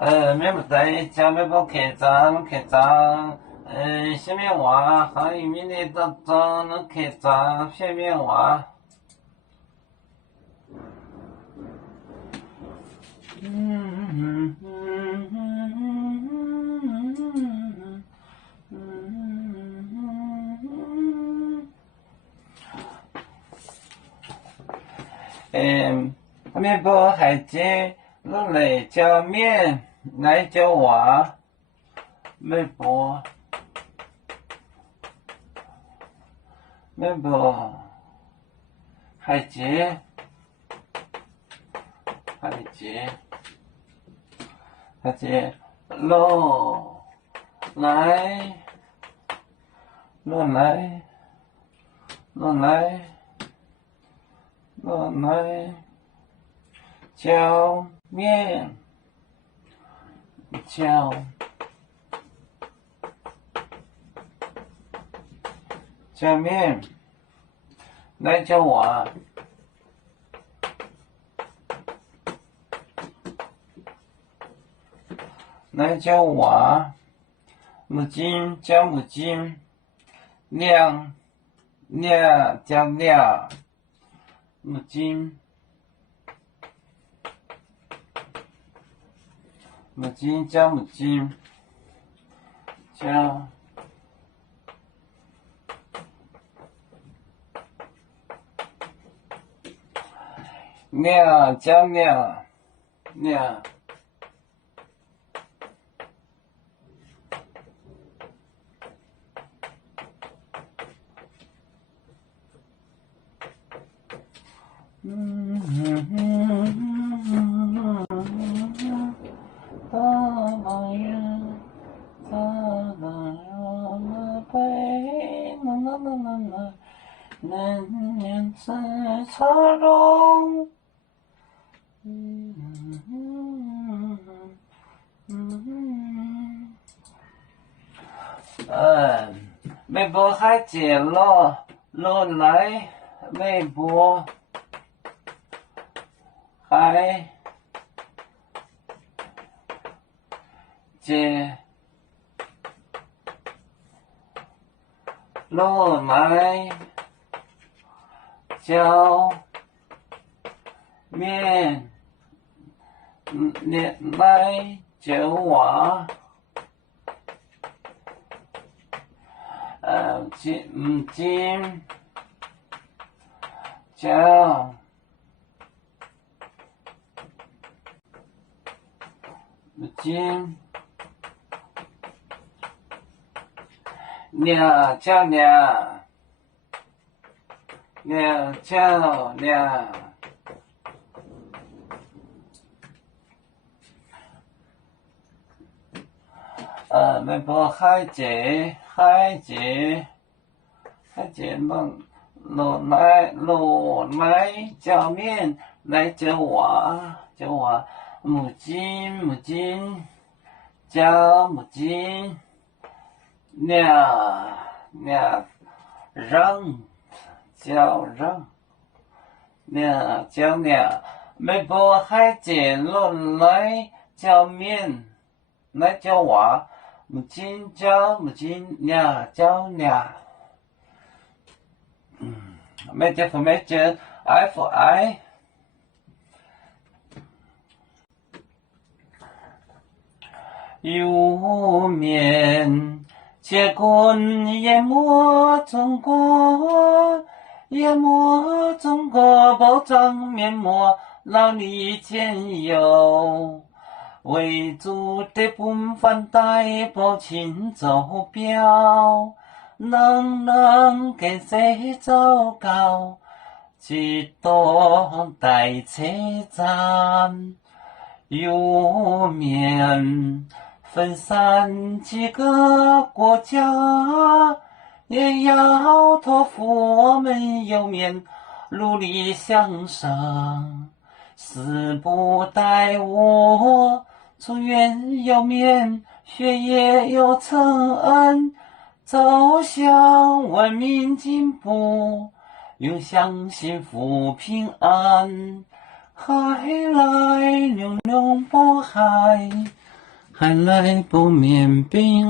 免不在家面包客栈，下面话还有面的到找那客栈下面话。面包海鸡，肉类浇面，来浇娃，面包海鸡，肉来浇面来浇娃。来浇娃，母亲浇母亲，娘浇娘，母亲浇母亲，浇娘浇娘。年在茶中，微博还接了来，微博还接了来浇面，来浇娃，金浇金娘浇娘浇娘。微博海姐落来浇面来浇娃，母亲浇母亲，娘让浇让，娘浇娘。微博海姐落来浇面来浇娃，母亲浇母亲，娘浇娘。没接 FI。有面结棍淹没中国，保障面膜劳力兼有。为主的本番带报请走表，能给谁走高？几多待车站，有面分散几个国家，也要托付我们有面努力向上。死不待我，祝愿有面学业有成，走向文明进步，永享幸福平安。海来流流波海，还来不面冰。